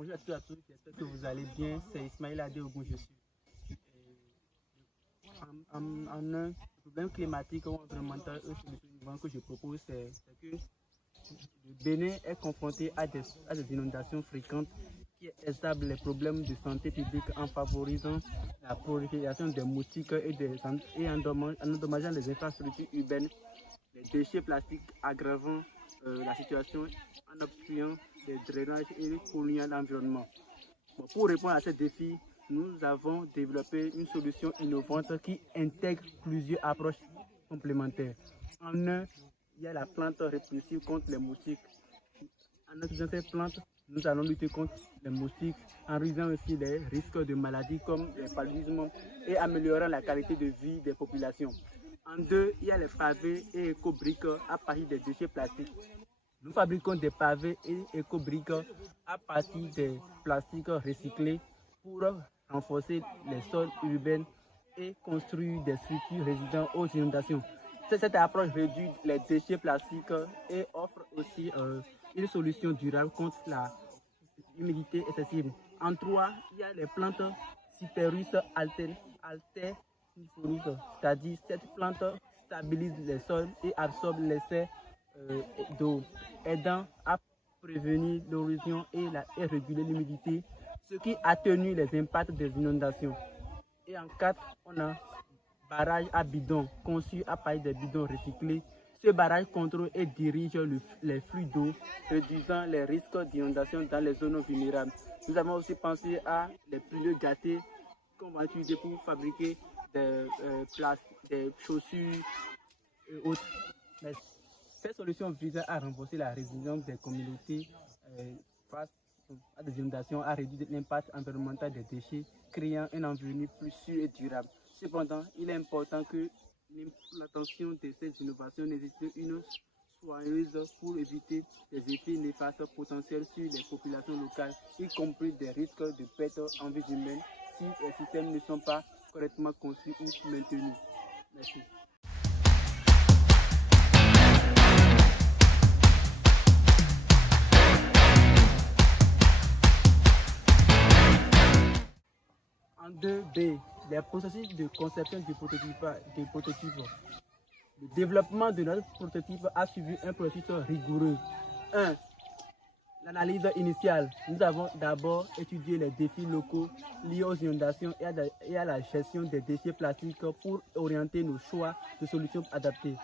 Bonjour à tous et à tous, j'espère que vous allez bien. C'est Ismaël Adéogun, je suis. Le problème climatique ou environnemental que je propose, c'est que le Bénin est confronté à des inondations fréquentes qui exacerbent les problèmes de santé publique en favorisant la prolifération des moustiques et en endommageant les infrastructures urbaines, les déchets plastiques aggravant la situation en obstruant les drainages et polluant l'environnement. Bon, pour répondre à ces défis, nous avons développé une solution innovante qui intègre plusieurs approches complémentaires. En un, il y a la plante répulsive contre les moustiques. En utilisant cette plante, nous allons lutter contre les moustiques en réduisant aussi les risques de maladies comme le paludisme et améliorant la qualité de vie des populations. En deux, il y a les pavés et éco-briques à partir des déchets plastiques. Nous fabriquons des pavés et éco-briques à partir des plastiques recyclés pour renforcer les sols urbains et construire des structures résistant aux inondations. Cette approche réduit les déchets plastiques et offre aussi une solution durable contre l'humidité excessive. En trois, il y a les plantes Cyperus alternifolius, c'est-à-dire cette plante stabilise les sols et absorbe l'excès d'eau, aidant à prévenir l'érosion et réguler l'humidité, ce qui atténue les impacts des inondations. Et en 4, on a barrage à bidon, conçu à partir des bidons recyclés. Ce barrage contrôle et dirige les flux d'eau, réduisant les risques d'inondation dans les zones vulnérables. Nous avons aussi pensé à les pneus gâtés qu'on va utiliser pour fabriquer des chaussures et autres. Mais cette solution vise à renforcer la résilience des communautés face à des inondations, à réduire l'impact environnemental des déchets, créant un environnement plus sûr et durable. Cependant, il est important que l'implantation de ces innovations nécessite une soigneuse pour éviter les effets néfastes potentiels sur les populations locales, y compris des risques de perte en vie humaine si les systèmes ne sont pas correctement construits ou maintenus. Merci. En 2B, les processus de conception du prototype. Le développement de notre prototype a suivi un processus rigoureux. 1. L'analyse initiale. Nous avons d'abord étudié les défis locaux liés aux inondations et à la gestion des déchets plastiques pour orienter nos choix de solutions adaptées.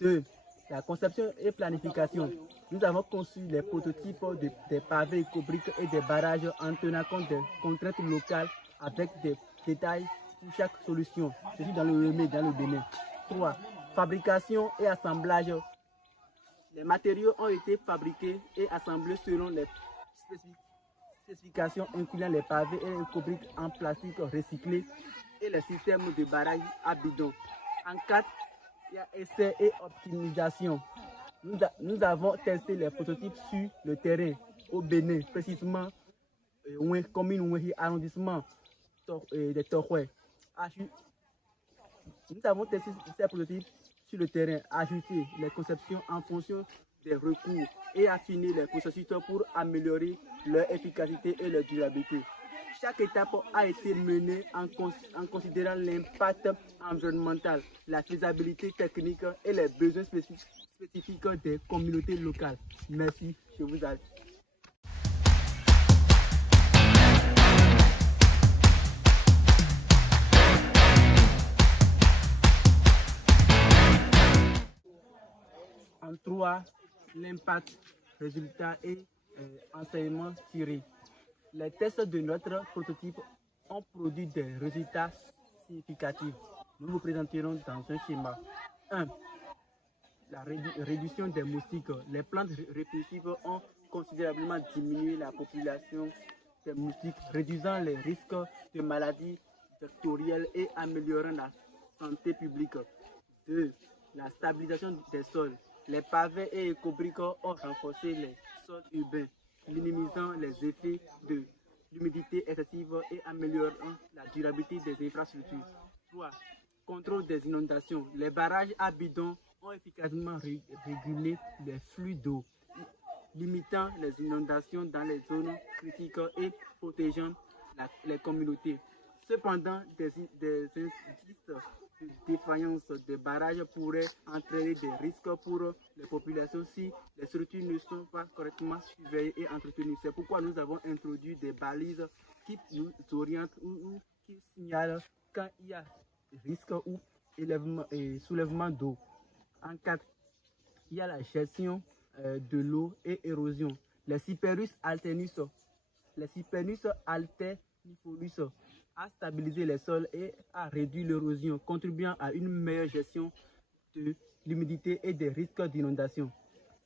2. La conception et planification. Nous avons conçu les prototypes des pavés éco-briques et des barrages en tenant compte des contraintes locales avec des détails pour chaque solution. Ceci dans le Bénin. 3. Fabrication et assemblage. Les matériaux ont été fabriqués et assemblés selon les spécifications incluant les pavés et les éco-briques en plastique recyclé et les systèmes de barrage à bidon. En 4, il y a essai et optimisation. Nous avons testé les prototypes sur le terrain au Bénin, précisément commune Ouéhi, arrondissement de Toroué. Nous avons testé ces prototypes sur le terrain, ajouté les conceptions en fonction des recours et affiner les processus pour améliorer leur efficacité et leur durabilité. Chaque étape a été menée en considérant l'impact environnemental, la faisabilité technique et les besoins spécifiques des communautés locales. Merci, je vous en prie. En 3, l'impact, résultat et enseignement tiré. Les tests de notre prototype ont produit des résultats significatifs. Nous vous présenterons dans un schéma. 1. La réduction des moustiques. Les plantes répulsives ont considérablement diminué la population des moustiques, réduisant les risques de maladies vectorielles et améliorant la santé publique. 2. La stabilisation des sols. Les pavés et éco-briques ont renforcé les sols urbains, minimisant les effets de l'humidité excessive et améliorant la durabilité des infrastructures. 3. Contrôle des inondations. Les barrages à bidon ont efficacement régulé les flux d'eau, limitant les inondations dans les zones critiques et protégeant les communautés. Cependant, des indices de défaillance des barrages pourraient entraîner des risques pour les populations si les structures ne sont pas correctement surveillées et entretenues. C'est pourquoi nous avons introduit des balises qui nous orientent ou qui signalent quand il y a risque ou soulèvement d'eau. En 4, il y a la gestion de l'eau et érosion. Les Cyperus alternus à stabiliser les sols et à réduire l'érosion, contribuant à une meilleure gestion de l'humidité et des risques d'inondation.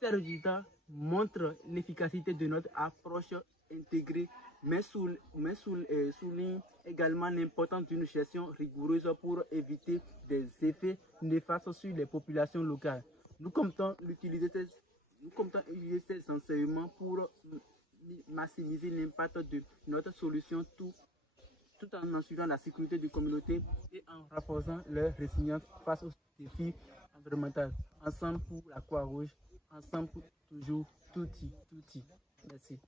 Ces résultats montrent l'efficacité de notre approche intégrée, mais soulignent également l'importance d'une gestion rigoureuse pour éviter des effets néfastes sur les populations locales. Nous comptons utiliser ces enseignements pour maximiser l'impact de notre solution tout en assurant la sécurité des communautés et en renforçant leur résilience face aux défis environnementaux. Ensemble pour la Croix-Rouge, ensemble pour toujours, tutti. Merci.